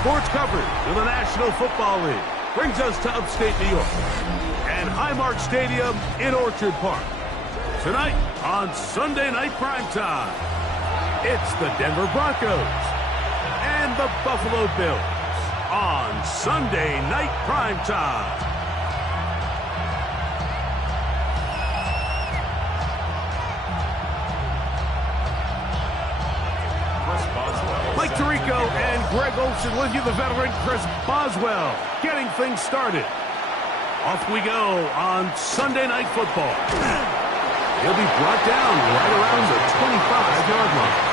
sports coverage of the National Football League brings us to upstate New York and Highmark Stadium in Orchard Park. Tonight on Sunday Night Primetime, it's the Denver Broncos and the Buffalo Bills on Sunday Night Primetime. Mike Tirico and Greg Olsen with you, the veteran Chris Boswell, getting things started. Off we go on Sunday Night Football. He'll be brought down right around the 25-yard line.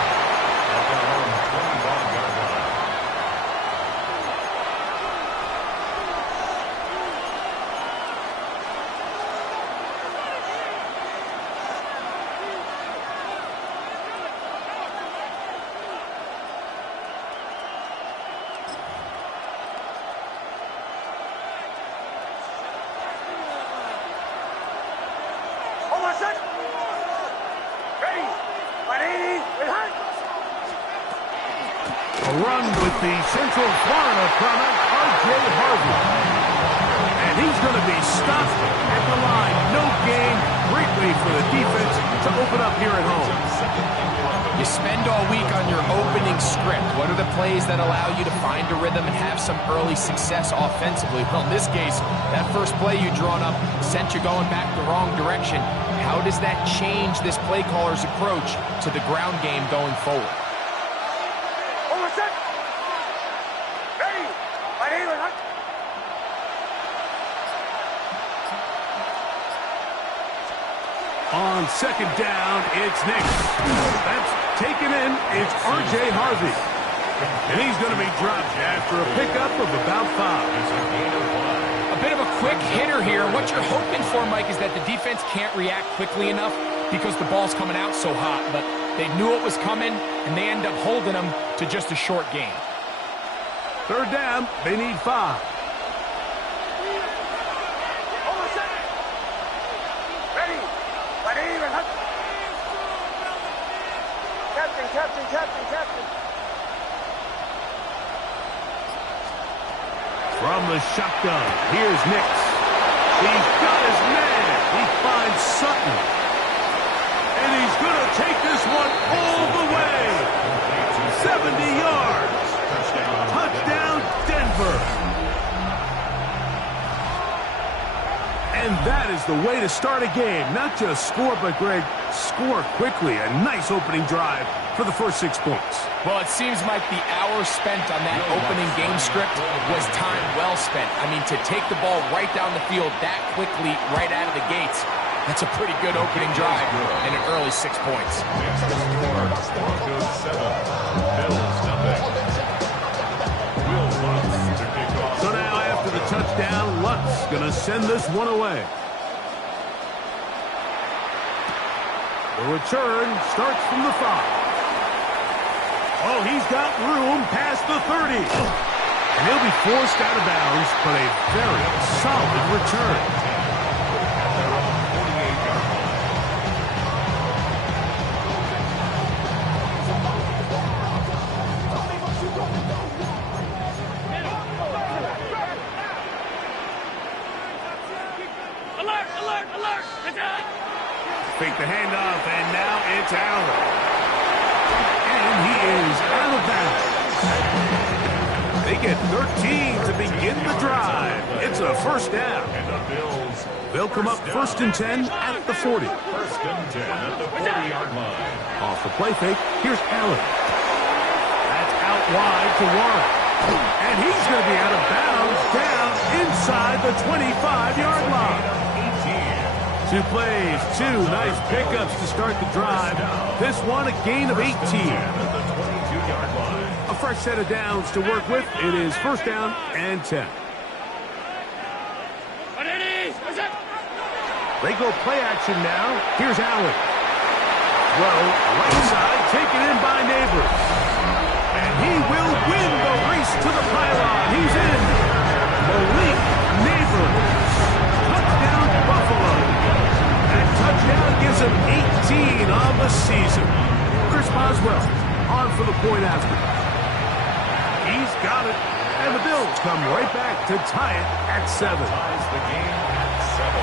A run with the Central Florida product, R.J. Harvey. And he's going to be stopped at the line. No gain. Great way for the defense to open up here at home. You spend all week on your opening script. What are the plays that allow you to find a rhythm and have some early success offensively? Well, in this case, that first play you drawn up sent you going back the wrong direction. How does that change this play caller's approach to the ground game going forward? On second down, it's Nick. That's taken in. It's R.J. Harvey. And he's going to be dropped after a pickup of about 5. A bit of a quick hitter here. What you're hoping for, Mike, is that the defense can't react quickly enough because the ball's coming out so hot. But they knew it was coming, and they end up holding them to just a short gain. Third down, they need 5. Captain. From the shotgun, here's Nix. He's got his man. He finds Sutton. And he's going to take this one all the way. 70 yards. Touchdown, Denver. And that is the way to start a game. Not just score, but, Greg, score quickly. A nice opening drive for the first 6 points. Well, it seems like the hour spent on that opening game script was time well spent. I mean, to take the ball right down the field that quickly, right out of the gates, that's a pretty good opening drive and an early 6 points. So now after the touchdown, Lutz going to send this one away. The return starts from the 5. Oh, he's got room past the 30. And he'll be forced out of bounds, but a very solid return. Alert! Fake the handoff, and now it's Allen. And he is out of bounds. They get 13 to begin the drive. It's a first down. They'll come up 1st and 10 at the 40. 1st and 10 at the 40-yard line. Off the play fake, here's Allen. That's out wide to Warren. And he's going to be out of bounds down inside the 25-yard line. 2 plays, 2 nice pickups to start the drive. This one, a gain of 18. A fresh set of downs to work with. It is 1st down and 10. They go play action now. Here's Allen. Throw, right side, taken in by Neighbors. And he will win the race to the pylon. He's in. Malik Neighbors. Touchdown, Buffalo. That touchdown gives him 18 on the season. Chris Boswell on for the point after. He's got it. And the Bills come right back to tie it at 7. Ties the game at 7.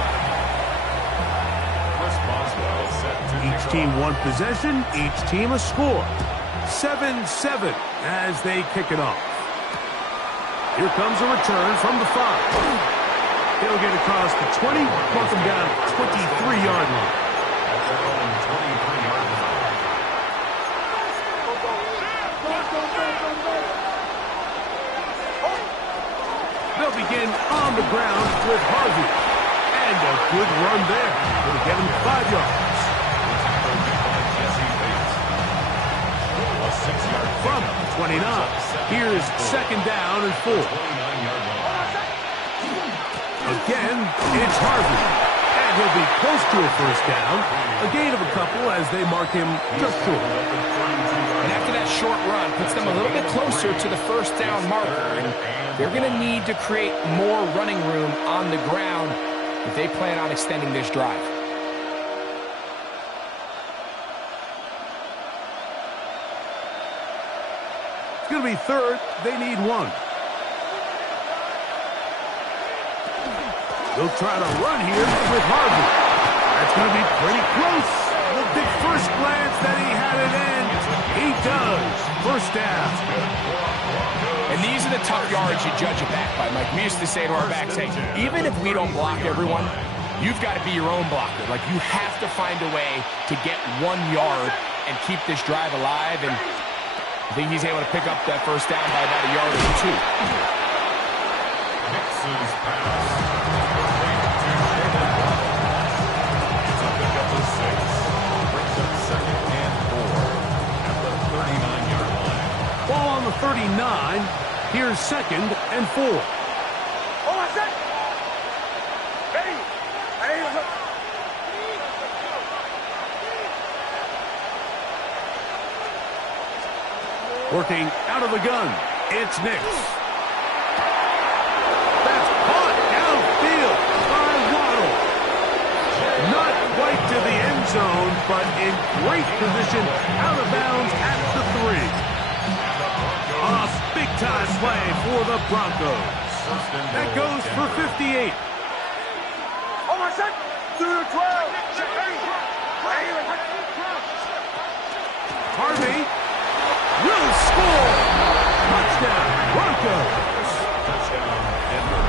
Chris Boswell set to Each team one possession, each team a score. 7-7 as they kick it off. Here comes a return from the 5. He'll get across the 20, mark him down at the 23-yard line. at their own 23-yard line. They'll begin on the ground with Harvey. And a good run there. It'll get him 5 yards. A 6-yard From 29. Here's second down and 4. 29-yard line. Again, it's Harvey. And he'll be close to a first down. A gain of a couple as they mark him just short. And after that short run, puts them a little bit closer to the first down marker. And they're going to need to create more running room on the ground if they plan on extending this drive. It's going to be third. They need 1. They'll try to run here with Harvey. That's going to be pretty close. Looked at first glance that he had it in. He does. First down. And these are the tough yards you judge a back by, Mike. We used to say to our backs, hey, even if we don't block everyone, you've got to be your own blocker. Like, you have to find a way to get 1 yard and keep this drive alive. And I think he's able to pick up that first down by about a yard or 2. Mixes pass. It's a pickup of 6. Brings up second and 4 at the 39-yard line. Ball on the 39. Here's second and 4. Working out of the gun. It's Nix. That's caught downfield by Waddle. Not quite to the end zone, but in great position out of bounds at the 3. A big-time play for the Broncos. That goes for 58. Harvey will score. Touchdown, Broncos. Touchdown, Denver.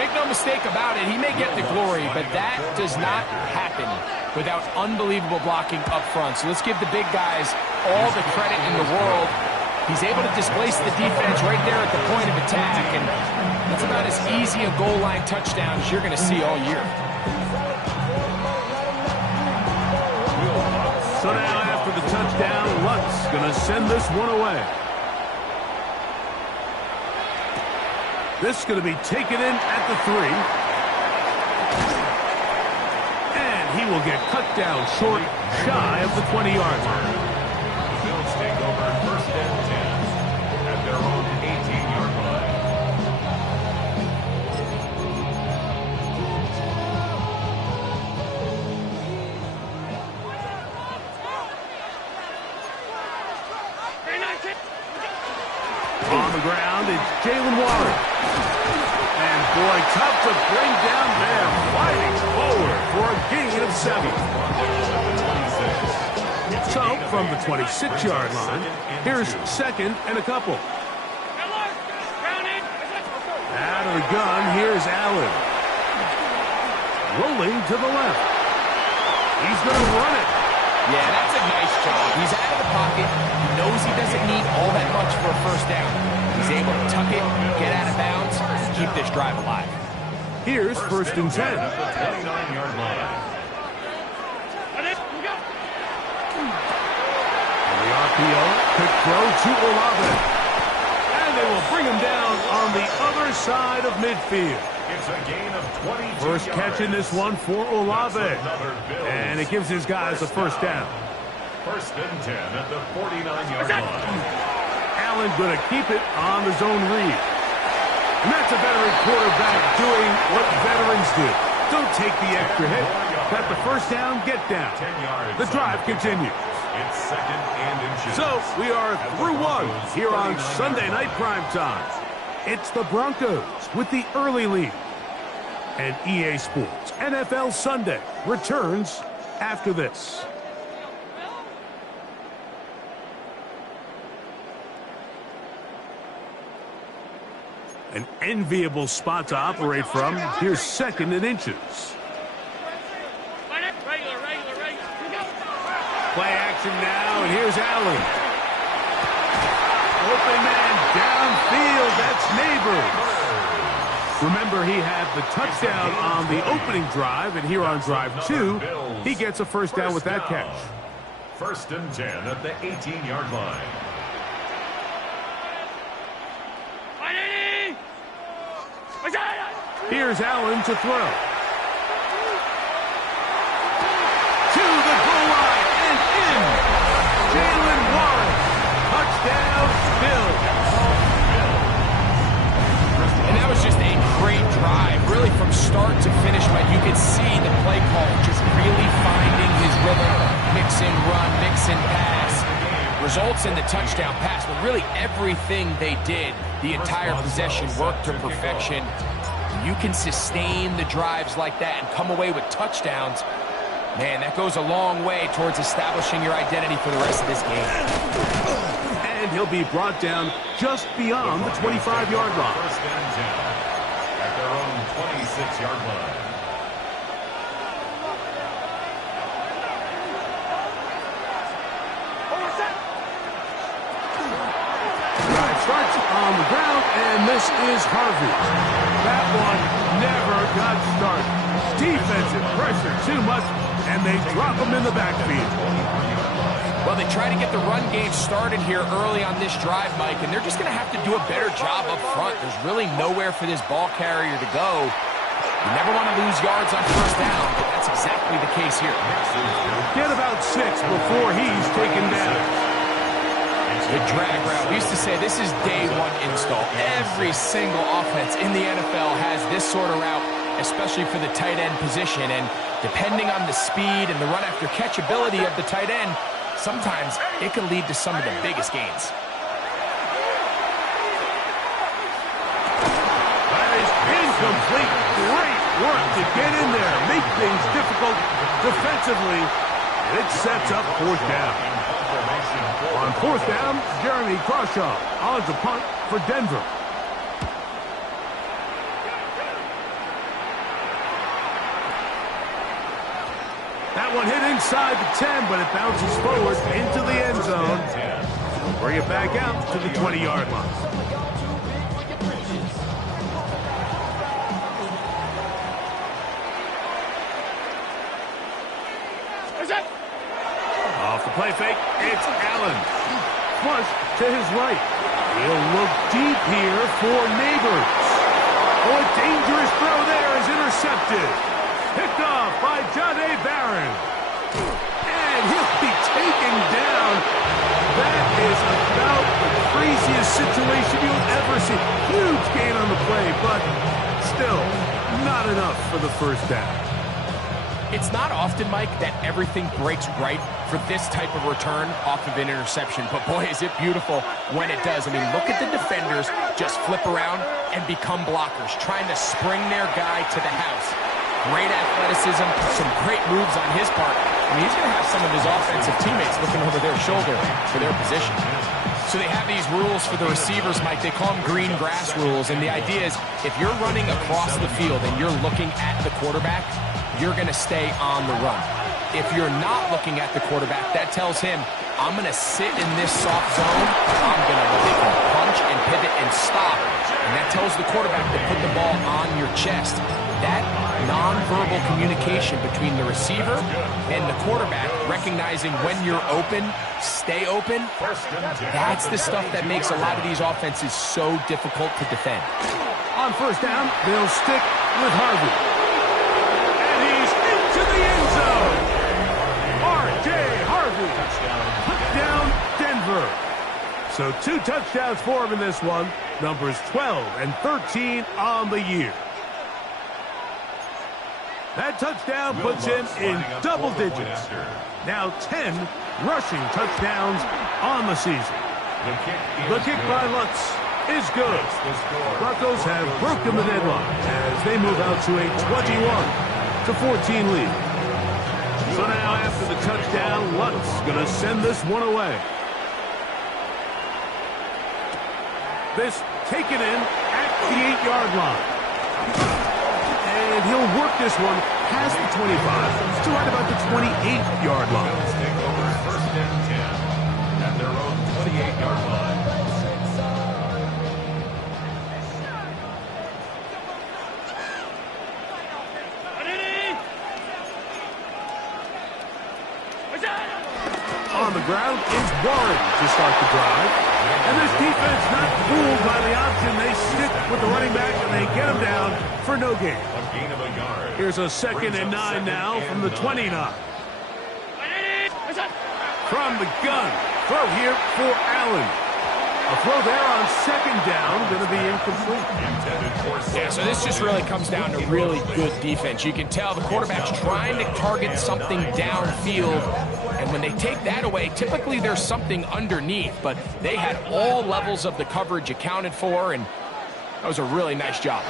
Make no mistake about it, he may get the glory, but that does not happen without unbelievable blocking up front. So let's give the big guys all the credit in the world. He's able to displace the defense right there at the point of attack, and that's about as easy a goal line touchdown as you're going to see all year. So now after the touchdown, Luck's going to send this one away. This is going to be taken in at the 3. And he will get cut down short, shy of the 20-yard line. The Bills take over first and 10 at their own 18-yard line. On the ground, it's Jalen Warren. And boy, tough to bring down there, fighting forward for a gain of 7. So, from the 26-yard line, here's second and a couple. Out of the gun, here's Allen. Rolling to the left. He's going to run it. Yeah, that's a nice job. He's out of the pocket. He knows he doesn't need all that much for a first down. He's able to tuck it, get out of bounds, keep this drive alive. Here's first and 10. At the 29-yard line. And the RPO, quick throw to Olave. And they will bring him down on the other side of midfield. It's a gain of 22 First catch in this one for Olave. And it gives his guys a first down. First and 10 at the 49-yard line. Allen going to keep it on the zone read. And that's a veteran quarterback doing what veterans do. Don't take the extra hit. Got the first down, get down. 10 yards. The drive continues. It's second and inches. So we are through one here on Sunday Night Primetime. It's the Broncos with the early lead. And EA Sports NFL Sunday returns after this. An enviable spot to operate from. Here's 2nd and inches. Play action now, and here's Allen. Open man downfield. That's Neighbors. Remember, he had the touchdown on the opening drive, and here on drive 2, he gets a first down with that catch. 1st and 10 at the 18-yard line. Here's Allen to throw. To the goal line and in. Jalen Warren. Touchdown, Bills. And that was just a great drive. Really from start to finish, Mike, you could see the play call just really finding his rhythm. Mix and run, mix and pass. Results in the touchdown pass, but really everything they did, the entire possession worked to perfection. You can sustain the drives like that and come away with touchdowns. Man, that goes a long way towards establishing your identity for the rest of this game. And he'll be brought down just beyond the 25-yard line. 1st and 10 at their own 26-yard line. Drive starts on the ground, and this is Harvey. That one never got started. Defensive pressure too much, and they drop him in the backfield. Well, they try to get the run game started here early on this drive, Mike, and they're just going to have to do a better job up front. There's really nowhere for this ball carrier to go. You never want to lose yards on 1st down, but that's exactly the case here. Get about 6 before he's taken down. The drag route. We used to say this is day 1 install. Every single offense in the NFL has this sort of route, especially for the tight end position. And depending on the speed and the run after catch ability of the tight end, sometimes it can lead to some of the biggest gains. That is incomplete. Great work to get in there, make things difficult defensively. And it sets up 4th down. On 4th down, Jeremy Crawshaw on to punt for Denver. That one hit inside the 10, but it bounces forward into the end zone. Bring it back out to the 20-yard line. Off the play fake, it's Allen. Flush to his right. He'll look deep here for Neighbors. Oh, a dangerous throw there is intercepted. Picked off by John A. Barron. And he'll be taken down. That is about the craziest situation you'll ever see. Huge gain on the play, but still not enough for the 1st down. It's not often, Mike, that everything breaks right for this type of return off of an interception. But boy, is it beautiful when it does. I mean, look at the defenders just flip around and become blockers, trying to spring their guy to the house. Great athleticism, some great moves on his part. I mean, he's going to have some of his offensive teammates looking over their shoulder for their position. So they have these rules for the receivers, Mike. They call them green grass rules. And the idea is if you're running across the field and you're looking at the quarterback, you're going to stay on the run. If you're not looking at the quarterback, that tells him, I'm going to sit in this soft zone. I'm going to make him punch and pivot and stop. And that tells the quarterback to put the ball on your chest. That nonverbal communication between the receiver and the quarterback, recognizing when you're open, stay open, that's the stuff that makes a lot of these offenses so difficult to defend. On 1st down, they'll stick with Harvey. And he's into the end zone. R.J. Harvey. Touchdown, Denver. So 2 touchdowns for him in this one. Numbers 12 and 13 on the year. That touchdown puts him in double digits. Now 10 rushing touchdowns on the season. The kick by Lutz. is good. Broncos have broken the deadlock as they move out to a 21-14 lead. So now after the touchdown, Lutt's going to send this one away. This taken in at the 8-yard line. And he'll work this one past the 25 to right about the 28-yard line. Take over first and 10 at their own 28-yard line. On the ground is Warren to start the drive. And this defense not fooled by the option. They stick with the running back and they get him down for no gain. A gain of a yard. Here's a 2nd and 9 now from the 29. From the gun. Throw here for Allen. A throw there on 2nd down, going to be incomplete. Yeah, so this just really comes down to really good defense. You can tell the quarterback's trying to target something downfield, and when they take that away, typically there's something underneath, but they had all levels of the coverage accounted for, and that was a really nice job.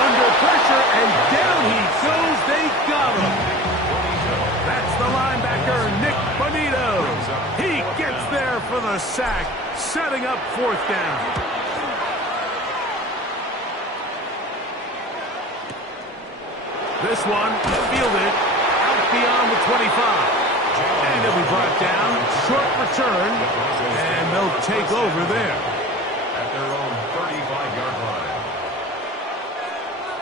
Under pressure, and down he goes. They got him. That's the linebacker, Nick Bonito. He gets there for the sack, setting up 4th down. This one fielded out beyond the 25. And it'll be brought down, short return, and they'll take over there. At their own 35-yard line.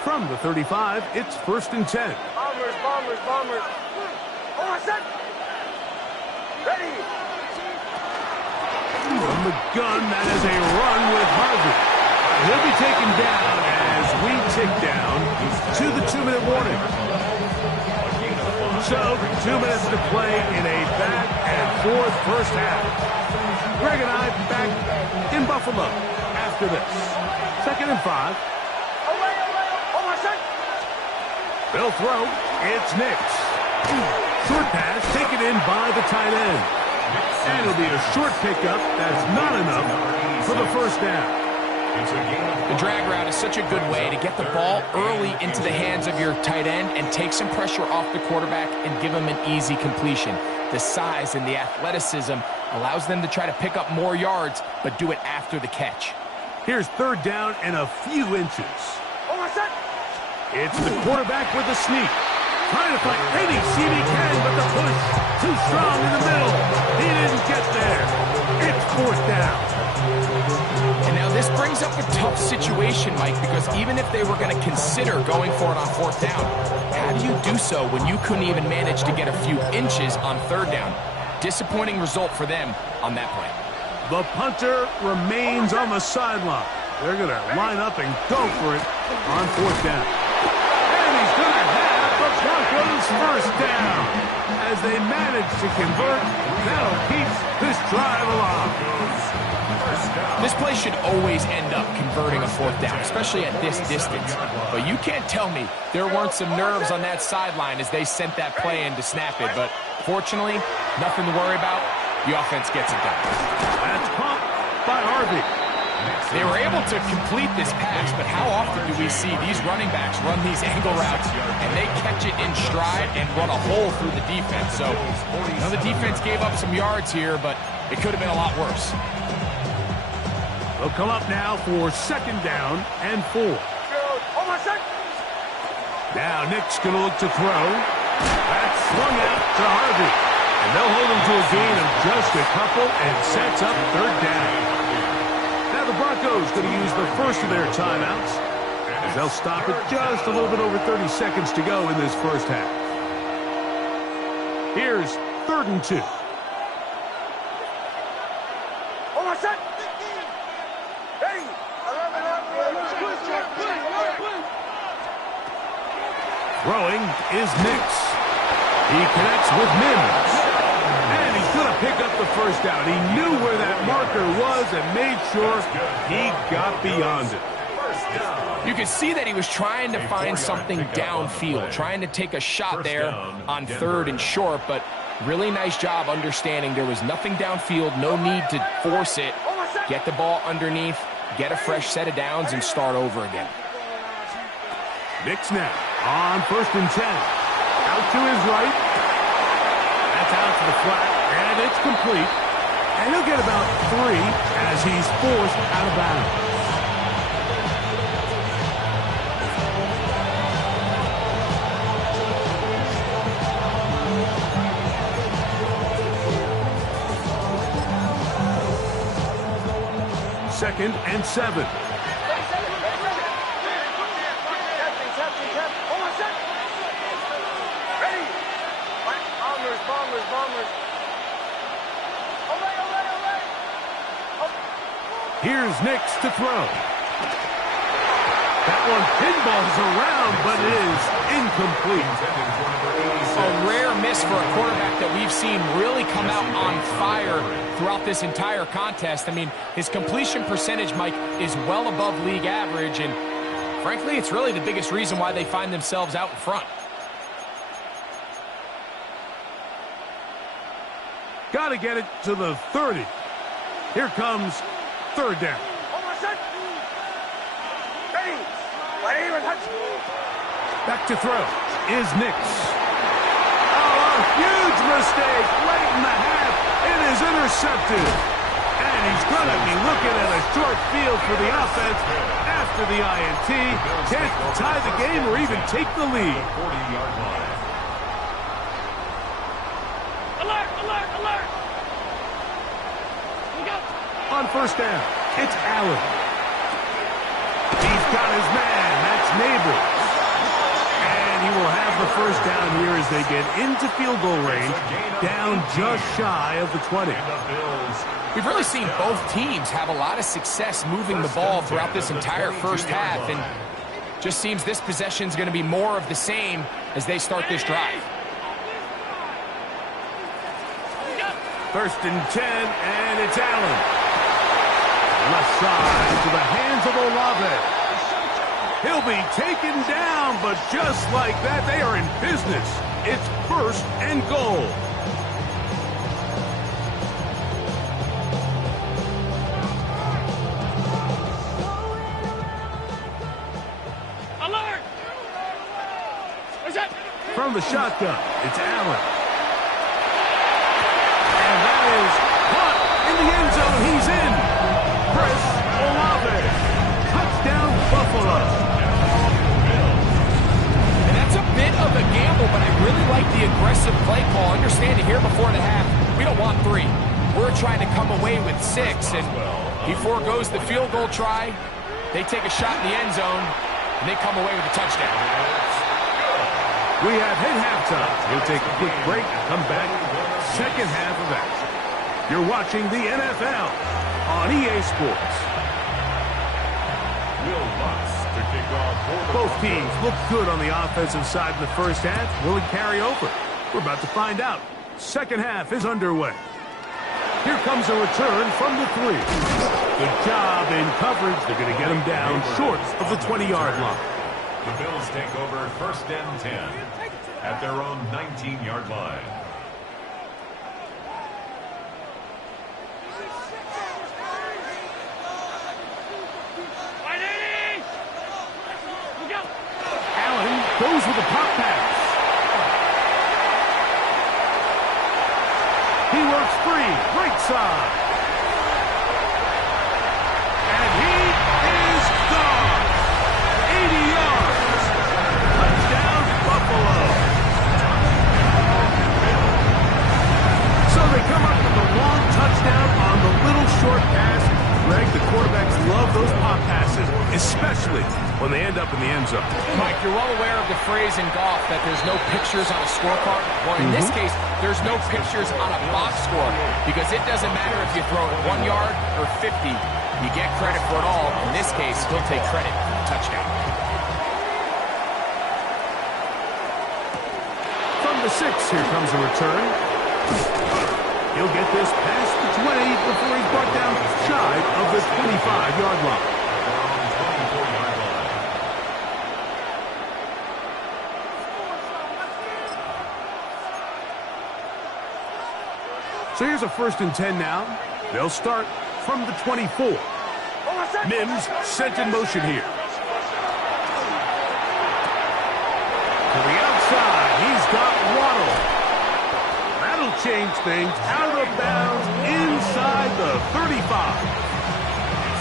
From the 35, it's 1st and 10. Bombers, bombers, bombers. Hold on a sec. Ready. From the gun, that is a run with Harvey. He'll be taken down as we tick down to the 2-minute warning. So, 2 minutes to play in a back-and-forth first half. Greg and I back in Buffalo after this. 2nd and 5. Hold on a sec. They'll throw. It's Nix. Short pass taken in by the tight end. And it'll be a short pickup. That's not enough for the first down. The drag route is such a good way to get the ball early into the hands of your tight end and take some pressure off the quarterback and give him an easy completion. The size and the athleticism allows them to try to pick up more yards, but do it after the catch. Here's 3rd down and a few inches. Hold on a sec. It's the quarterback with the sneak. Trying to find any seam he can, but the push too strong in the middle. He didn't get there. It's 4th down. And now this brings up a tough situation, Mike, because even if they were going to consider going for it on 4th down, how do you do so when you couldn't even manage to get a few inches on 3rd down? Disappointing result for them on that play. The punter remains on the sideline. They're going to line up and go for it on 4th down. And he's going to have the Broncos' 1st down. As they manage to convert, that'll keep this drive alive. This play should always end up converting a 4th down, especially at this distance. But you can't tell me there weren't some nerves on that sideline as they sent that play in to snap it. But fortunately, nothing to worry about. The offense gets it done. That's pumped by Harvey. They were able to complete this pass, but how often do we see these running backs run these angle routes and they catch it in stride and run a hole through the defense? So, the defense gave up some yards here, but it could have been a lot worse. They'll come up now for 2nd down and 4. Hold on a sec. Now Nick's going to look to throw. That's swung out to Harvey. And they'll hold him to a gain of just a couple and sets up 3rd down. Now the Broncos going to use the first of their timeouts as they'll stop it just a little bit over 30 seconds to go in this first half. Here's 3rd and 2. Hold on a sec. Ready. Throwing is Nix. He connects with Mims. And he's going to pick up the first down. He knew where that marker was and made sure he got beyond it. You can see that he was trying to find something downfield, trying to take a shot there on 3rd and short, but really nice job understanding there was nothing downfield, no need to force it. Get the ball underneath, get a fresh set of downs, and start over again. Nix now on 1st and 10. Out to his right. That's out to the flat, and it's complete. And he'll get about 3 as he's forced out of bounds. Second and 7. Here's Nix to throw. That one pinballs around, but it is incomplete. A rare miss for a quarterback that we've seen really come out on fire throughout this entire contest. I mean, his completion percentage, Mike, is well above league average, and frankly, it's really the biggest reason why they find themselves out in front. Got to get it to the 30. Here comes 3rd down. Back to throw is Nix. Oh, a huge mistake late in the half. It is intercepted. And he's going to be looking at a short field for the offense after the INT. Can't tie the game or even take the lead. 40-yard line. Alert, alert, alert. On 1st down, it's Allen. He's got his man. That's Neighbors. And he will have the 1st down here as they get into field goal range, down just shy of the 20. We've really seen both teams have a lot of success moving the ball throughout this entire 1st half, and just seems this possession is going to be more of the same as they start this drive. 1st and 10, and it's Allen. Left side to the hands of Olave. He'll be taken down, but just like that, they are in business. It's 1st and goal. Alert! Where's that? From the shotgun, it's Allen. And that is caught in the end zone. He's in. Chris Olave. Touchdown, Buffalo. And that's a bit of a gamble, but I really like the aggressive play call. Understanding here before the half, we don't want 3. We're trying to come away with 6, and he foregoes the field goal try. They take a shot in the end zone, and they come away with a touchdown. We have hit halftime. We'll take a quick break and come back. 2nd half of action. You're watching the NFL on EA Sports. Will Lutz to kick off for the Both Broncos. teams look good on the offensive side in the 1st half. Will it carry over? We're about to find out. 2nd half is underway. Here comes a return from the 3. Good job in coverage. They're going to get him down short of the 20-yard line. The Bills take over 1st and 10 at their own 19-yard line. Allen goes with a pop pass. He works free, right side. And he is gone. 80 yards. Touchdown, Buffalo. So they come up with a long touchdown on the little short pass. Greg, the quarterbacks love those pop passes, especially when they end up in the end zone. Mike, you're well aware of the phrase in golf that there's no pictures on a scorecard. Well, in this case, there's no pictures on a box score because it doesn't matter if you throw it 1 yard or 50. You get credit for it all. In this case, he'll take credit for the touchdown. From the 6, here comes a return. He'll get this past the 20 before he's brought down shy of the 25-yard line. So here's a 1st and 10 now. They'll start from the 24. Mims sent in motion here. To the outside, he's got Waddle. That'll change things. Out of bounds inside the 35.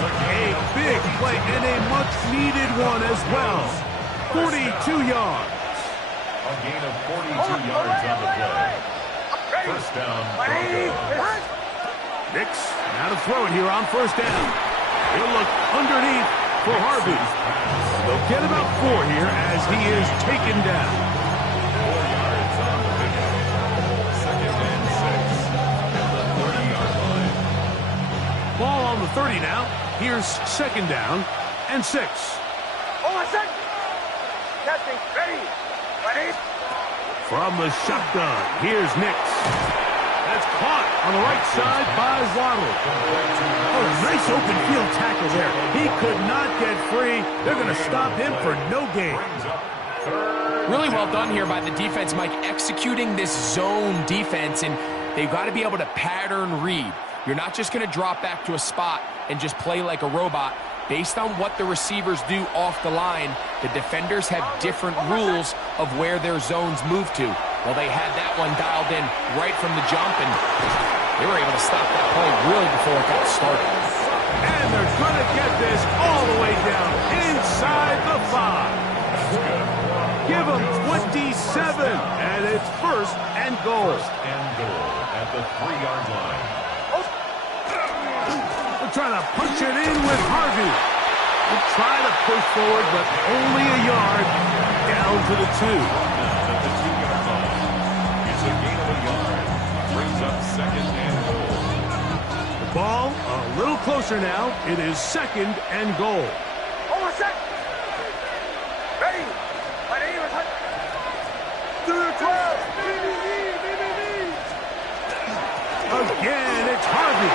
A big play and a much-needed one as well. 42 yards. A gain of 42 yards on the play. First down, Broncos. Nix, now to throw it here on 1st down. He'll look underneath for Harvey. They'll get about 4 here as he is taken down. 4 yards on the pickup. 2nd and 6 at the 30-yard line. Ball on the 30 now. Here's 2nd down and 6. Testing. Ready. Ready. From the shotgun, here's Nix. That's caught on the right side by Waddle. Oh, a nice open field tackle there. He could not get free. They're going to stop him for no gain. Really well done here by the defense, Mike, executing this zone defense, and they've got to be able to pattern read. You're not just going to drop back to a spot and just play like a robot. Based on what the receivers do off the line, the defenders have different rules of where their zones move to. Well, they had that one dialed in right from the jump, and they were able to stop that play really before it got started. And they're going to get this all the way down inside the 5. Give them 27, and it's 1st and goal. 1st and goal at the 3-yard line. They're trying to punch it in with Harvey. They try to push forward, but only a yard down to the 2. At the 2-yard line. It's a gain of a yard. Brings up 2nd and goal. The ball a little closer now. It is 2nd and goal. Ready. Ready. To the 12. Again, it's Harvey.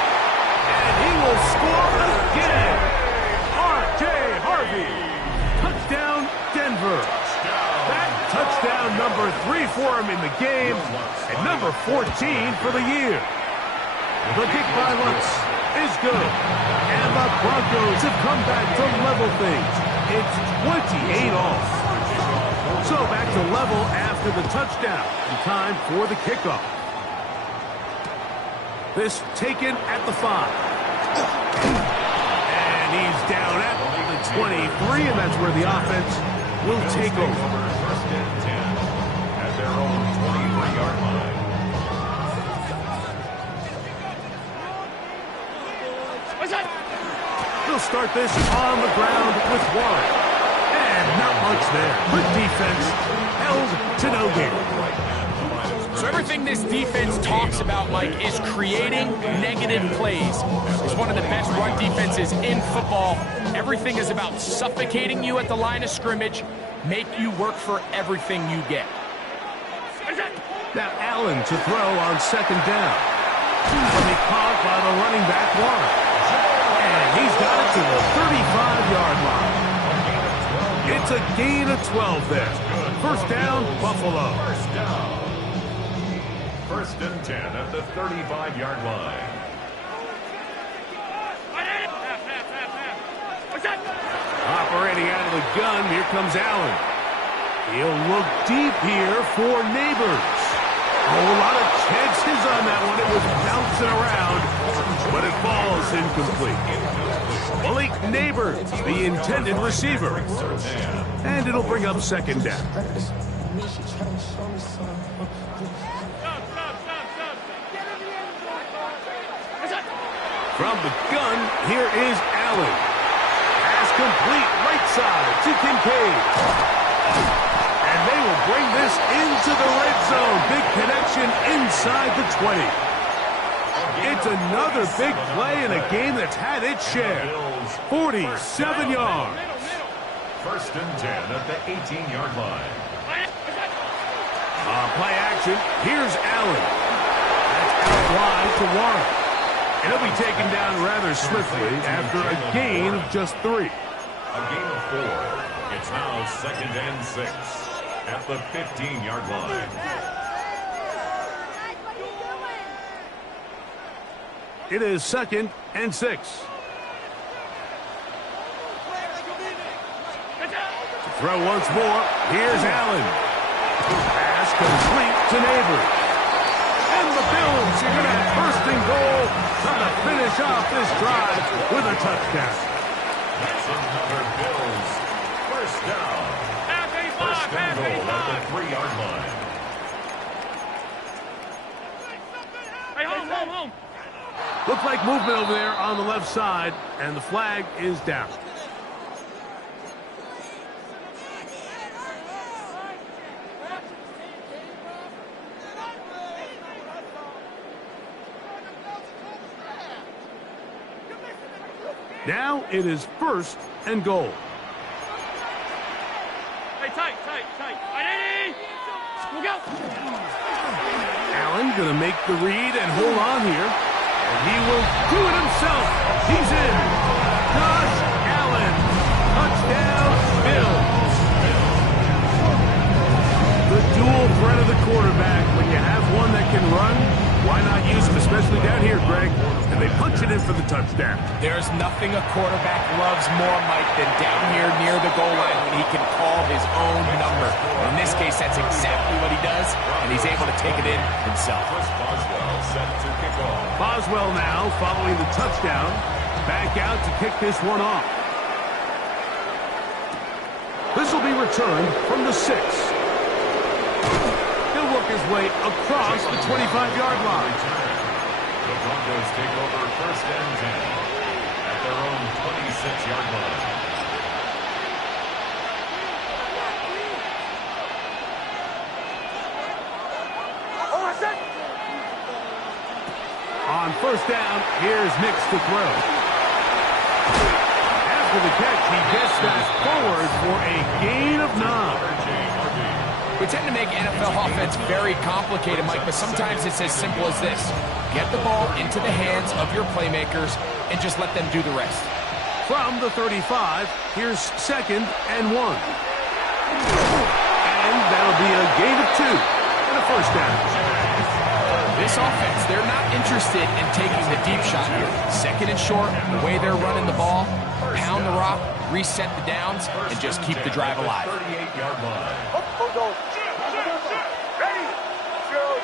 And he will score again. R.J. Harvey. Touchdown, Denver. That touchdown number 3 for him in the game, and number 14 for the year. The kick by Lutz is good, and the Broncos have come back to level things. It's 28 all. So back to level after the touchdown, and time for the kickoff. This taken at the 5. And he's down at the 23, and that's where the offense will take over. 1st and 10 at their own 23-yard line. They'll start this on the ground with Warren. And not much there. Good defense held to no gain. So everything this defense talks about, Mike, is creating negative plays. It's one of the best run defenses in football. Everything is about suffocating you at the line of scrimmage, make you work for everything you get. Now Allen to throw on 2nd down. From the caught by the running back Warren. And he's got it to the 35-yard line. It's a gain of 12 there. 1st down, Buffalo. 1st and 10 at the 35-yard line. Operating out of the gun, here comes Allen. He'll look deep here for Neighbors. Oh, a lot of chances on that one. It was bouncing around, but it falls incomplete. Malik Neighbors, the intended receiver. And it'll bring up 2nd down. From the gun, here is Allen. Pass complete right side to Kincaid. And they will bring this into the red zone. Big connection inside the 20. It's another big play in a game that's had its share. 47 yards. 1st and 10 at the 18-yard line. Play action. Here's Allen. That's out wide to Warren. And he'll be taken down rather swiftly after a gain of just 3. A gain of 4. It's now 2nd and 6 at the 15-yard line. It is 2nd and 6. To throw once more. Here's Allen. Pass complete to Neighbors. And the Bills are going to have first and goal, trying to finish off this drive with a touchdown. Another Bills. First down. First and goal at the 3-yard line. Hey, home. Looks like movement over there on the left side, and the flag is down. Now it is first and goal. Hey, tight. Ready? We'll go. Allen going to make the read and hold on here. And he will do it himself. He's in. Josh Allen. Touchdown, Bills. The dual threat of the quarterback. When you have one that can run, why not use him, especially down here, Greg? And they punch it in for the touchdown. There's nothing a quarterback loves more, Mike, than down here near the goal line when he can call his own number. In this case, that's exactly what he does, and he's able to take it in himself. Boswell set to kick off. Boswell now, following the touchdown, back out to kick this one off. This will be returned from the 6. He'll work his way across the 25-yard line. The Broncos take over first and 10 at their own 26-yard line. On first down, here's Nix to throw. After the catch, he gets that forward for a gain of 9. We tend to make NFL offense very complicated, Mike, but sometimes it's as simple as this. Get the ball into the hands of your playmakers and just let them do the rest. From the 35, here's 2nd and 1. And that'll be a gain of 2 and a first down. This offense, they're not interested in taking the deep shot here. 2nd and short, the way they're running the ball, pound the rock, reset the downs, and just keep the drive alive. 38-yard line. Ready? Chill.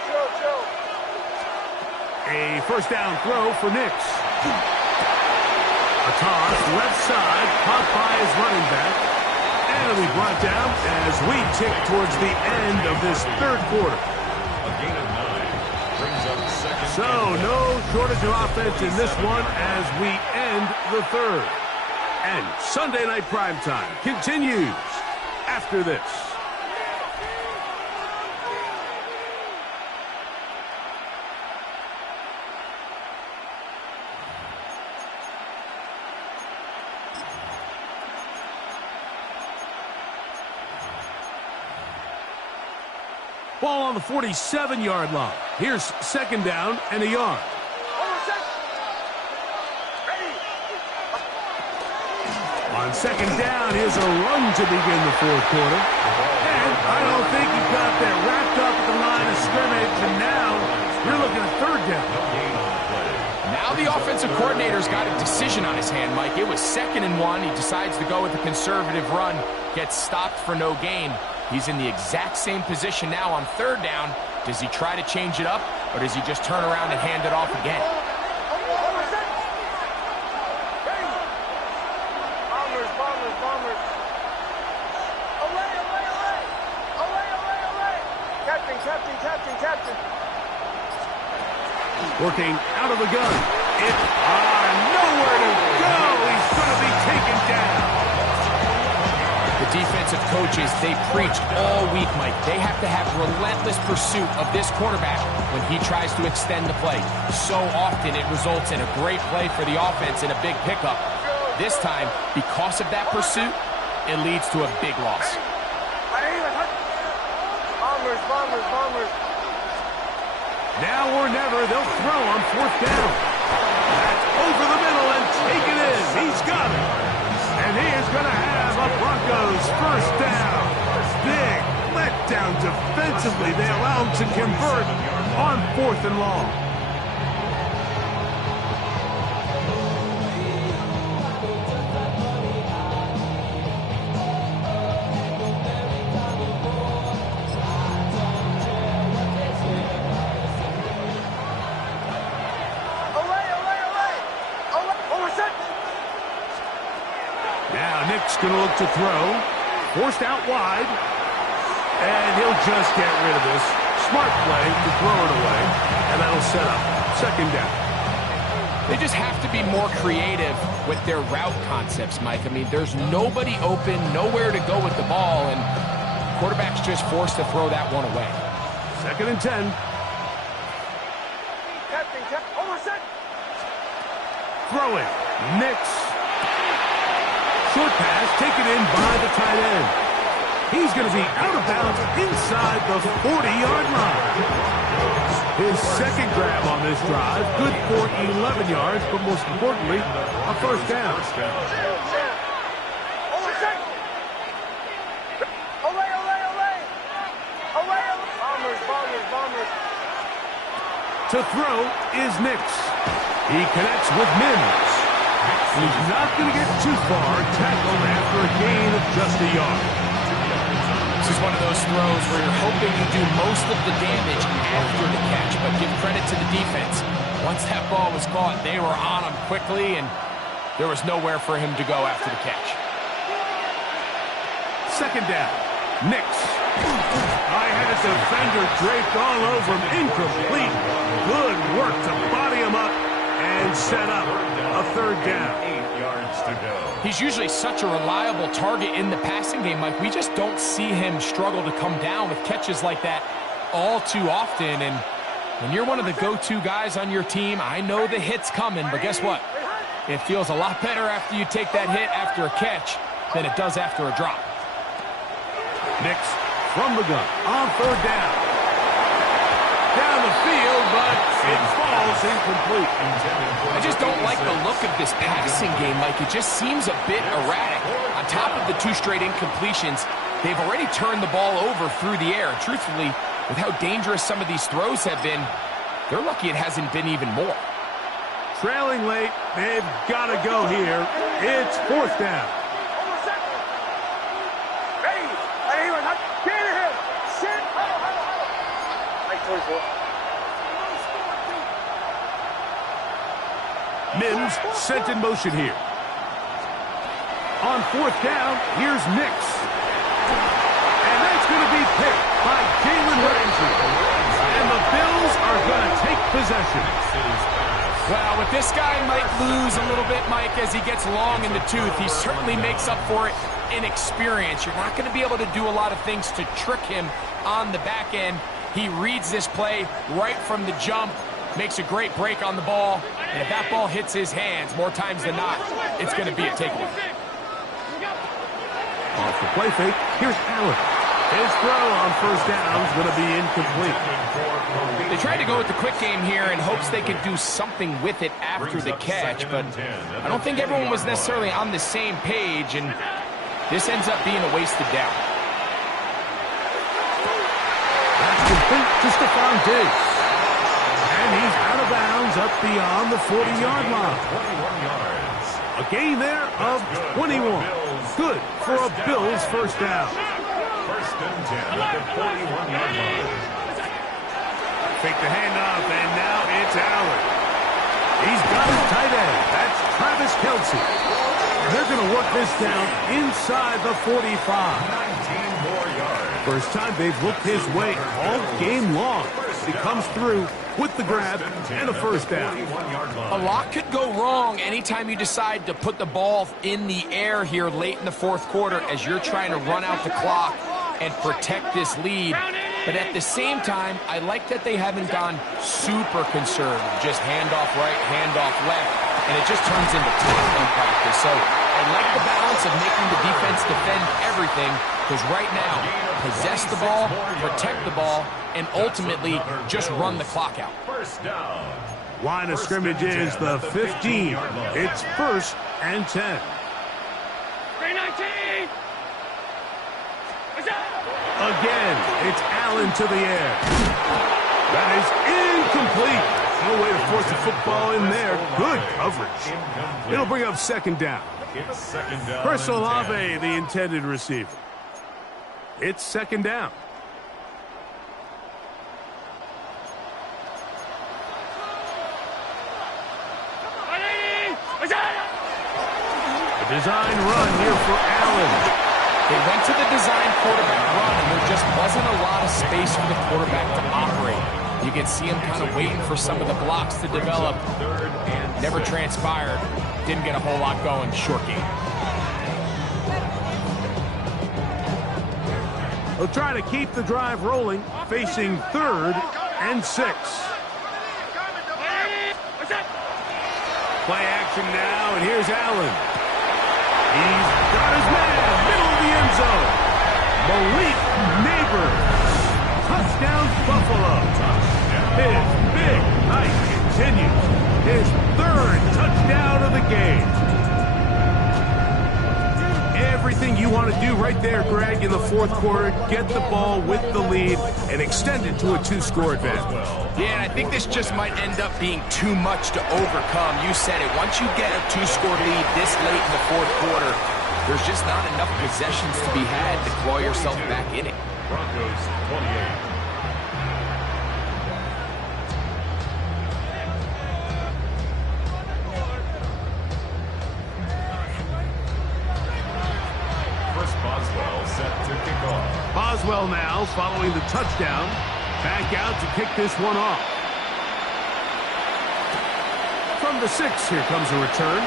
A first down throw for Nix. A toss left side, caught by his running back. And it'll be brought down as we tick towards the end of this third quarter. A gain of 9 brings up second. So no shortage of offense in this one as we end the third. And Sunday Night Primetime continues after this. Ball on the 47-yard line. Here's 2nd down and a yard. On 2nd down, here's a run to begin the fourth quarter. And I don't think he got that wrapped up at the line of scrimmage, and now you're looking at 3rd down. Now the offensive coordinator's got a decision on his hand, Mike. It was 2nd and 1. He decides to go with a conservative run, gets stopped for no gain. He's in the exact same position now on 3rd down. Does he try to change it up, or does he just turn around and hand it off again? Bombers. Away. Captain. Working out of the gun. It's nowhere to go. He's going to be taken down. The defensive coaches, they preach all week, Mike. They have to have relentless pursuit of this quarterback when he tries to extend the play. So often it results in a great play for the offense and a big pickup. This time, because of that pursuit, it leads to a big loss. Bombers. Now or never, they'll throw on 4th down. That's over the middle and take it in. He's got it. And he is going to have a Broncos first down. Big letdown defensively. They allow him to convert on 4th and long. Now Nick's going to look to throw. Forced out wide. And he'll just get rid of this. Smart play to throw it away. And that'll set up second down. They just have to be more creative with their route concepts, Mike. I mean, there's nobody open, nowhere to go with the ball, and quarterback's just forced to throw that one away. Second and 10. Throw it. Nix. Short pass taken in by the tight end. He's going to be out of bounds inside the 40-yard line. His second grab on this drive, good for 11 yards, but most importantly, a first down. To throw is Nix. He connects with Mims. He's not going to get too far, tackled after a gain of just a yard. This is one of those throws where you're hoping you do most of the damage after the catch, but give credit to the defense. Once that ball was caught, they were on him quickly, and there was nowhere for him to go after the catch. Second down. Nix. I had a defender draped all over him. Incomplete. Good work to body him up and set up a third down. 8 yards to go. He's usually such a reliable target in the passing game, Mike. We just don't see him struggle to come down with catches like that all too often. And when you're one of the go-to guys on your team, I know the hit's coming, but guess what? It feels a lot better after you take that hit after a catch than it does after a drop. Nix from the gun on third down. Down the field, but it falls incomplete. I just don't like the look of this passing game, Mike. It just seems a bit erratic. On top of the 2 straight incompletions, they've already turned the ball over through the air. And truthfully, with how dangerous some of these throws have been, they're lucky it hasn't been even more. Trailing late, they've got to go here. It's fourth down. Mims sent in motion here. On fourth down, here's Nix. And that's going to be picked by Jalen Ramsey. And the Bills are going to take possession. Well, with this guy might lose a little bit, Mike, as he gets long in the tooth. He certainly makes up for it in experience. You're not going to be able to do a lot of things to trick him on the back end. He reads this play right from the jump, makes a great break on the ball, and if that ball hits his hands more times than not, it's going to be a takeaway. Off the play fake, here's Allen. His throw on first down is going to be incomplete. They tried to go with the quick game here in hopes they could do something with it after the catch, but I don't think everyone was necessarily on the same page, and this ends up being a wasted down. That's complete to Stephon Diggs. And he's out of bounds up beyond the 40-yard line. 21 yards. A gain there of 21. Good for a Bills first down. First and 10 at the 41-yard line. Fake the handoff, and now it's Allen. He's got his tight end. That's Travis Kelce. They're going to work this down inside the 45. 19 more yards. First time they've looked his way all game long. He comes through with the grab and a first down. A lot could go wrong anytime you decide to put the ball in the air here late in the fourth quarter as you're trying to run out the clock and protect this lead. But at the same time, I like that they haven't gone super conservative. Just handoff right, handoff left, and it just turns into tackling practice. So I like the balance of making the defense defend everything, because right now, possess the ball, protect the ball, and ultimately just run the clock out. First down. Line of scrimmage is the 15. It's first and 10. 319! Again, it's Allen to the air. That is incomplete. No way to force the football in there. Good coverage. It'll bring up second down. It's second down. Chris and Olave, 10. the intended receiver. It's second down. Design run here for Allen. They went to the design quarterback run, and there just wasn't a lot of space for the quarterback to operate. You can see him kind of waiting for some of the blocks to develop. Never transpired. Didn't get a whole lot going. Short game. They'll try to keep the drive rolling, facing 3rd and 6. Play action now, and here's Allen. He's got his man, middle of the end zone. Malik Neighbors. Touchdown, Buffalo. His big night continues. His 3rd touchdown of the game. Everything you want to do right there, Greg, in the 4th quarter. Get the ball with the lead and extend it to a 2-score advantage. Yeah, and I think this just might end up being too much to overcome. You said it. Once you get a 2-score lead this late in the 4th quarter, there's just not enough possessions to be had to claw yourself back in it. Broncos 28. Boswell now following the touchdown. Back out to kick this one off. From the 6, here comes a return.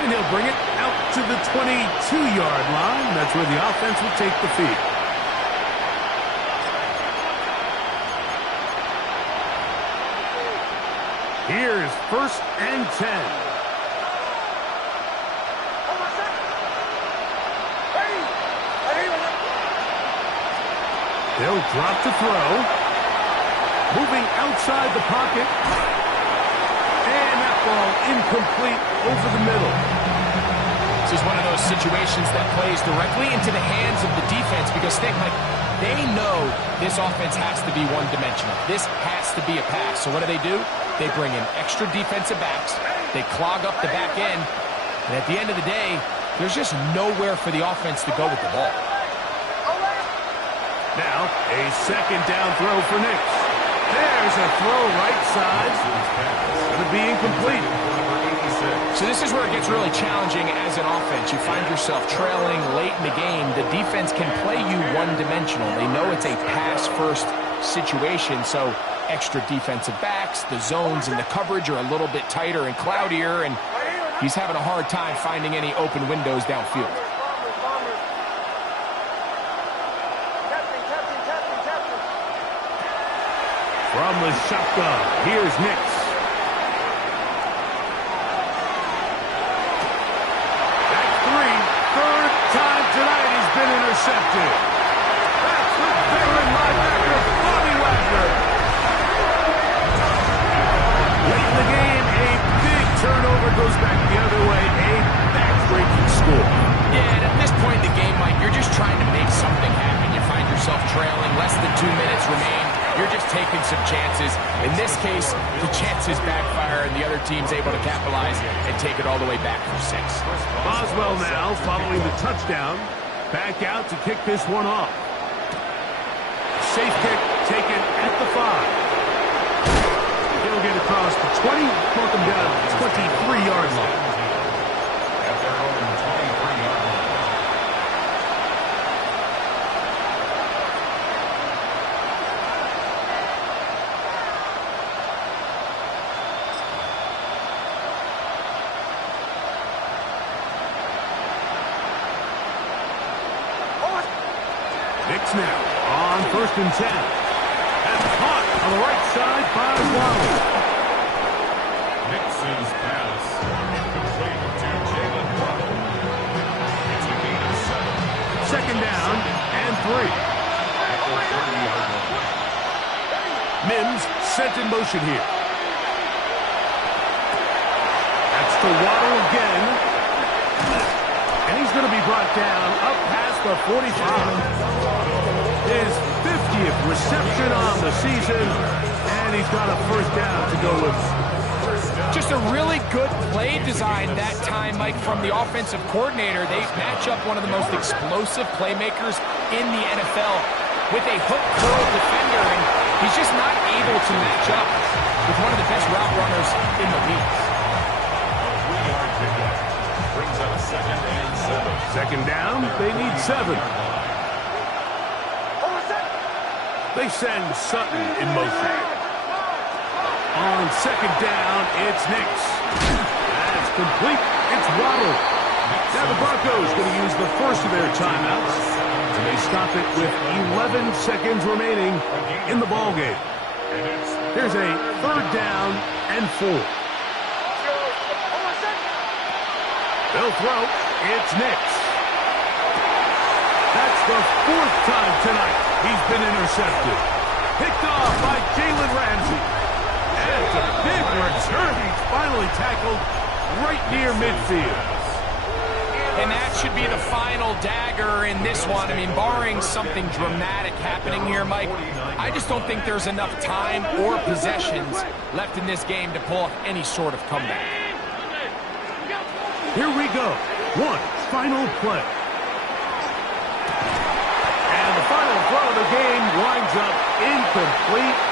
And he'll bring it out to the 22-yard line. That's where the offense will take the field. Here's 1st and 10. They'll drop to throw. Moving outside the pocket. And that ball incomplete over the middle. This is one of those situations that plays directly into the hands of the defense because they know this offense has to be one-dimensional. This has to be a pass. So what do? They bring in extra defensive backs. They clog up the back end. And at the end of the day, there's just nowhere for the offense to go with the ball. Now, a 2nd down throw for Nix. There's a throw right side. Going to be incomplete. So this is where it gets really challenging as an offense. You find yourself trailing late in the game. The defense can play you one-dimensional. They know it's a pass-first situation, so extra defensive backs, the zones and the coverage are a little bit tighter and cloudier, and he's having a hard time finding any open windows downfield. From the shotgun, here's Nix. That's 3. 3rd time tonight he's been intercepted. That's the veteran linebacker, Bobby Wagner. Late in the game, a big turnover goes back the other way. A back-breaking score. Yeah, and at this point in the game, Mike, you're just trying to make something happen. You find yourself trailing, less than 2 minutes remain. You're just taking some chances. In this case, the chances backfire, and the other team's able to capitalize and take it all the way back for 6. Boswell now following the touchdown. Back out to kick this one off. Safe kick taken at the 5. He'll get across the 20, mark him down at the 23-yard line. At their own 23-yard line. Nix now on 1st and 10. That's caught on the right side by Waddle. Nix's pass complete to Jalen Waddle. It's a gain of 7. 2nd down and 3. At the 30-yard line. Mims sent in motion here. That's to Waddle again. And he's going to be brought down up past the 45. His 50th reception on the season, and he's got a 1st down to go with. Just a really good play design that time, Mike, from the offensive coordinator. They match up one of the most explosive playmakers in the NFL with a hook curl defender, and he's just not able to match up with one of the best route runners in the league. A 3-yard pickup brings up second and 7. Second down, they need 7. They send Sutton in motion. On second down, it's Nix. That's complete. It's Waddle. Now the Broncos going to use the first of their timeouts. And they stop it with 11 seconds remaining in the ballgame. Here's a third down and 4. They'll throw. It's Nix. That's the 4th time tonight he's been intercepted. Picked off by Jalen Ramsey. And it's a big return. He's finally tackled right near midfield. And that should be the final dagger in this one. I mean, barring something dramatic happening here, Mike, I just don't think there's enough time or possessions left in this game to pull off any sort of comeback. Here we go. One final play. And the final throw of the game winds up incomplete.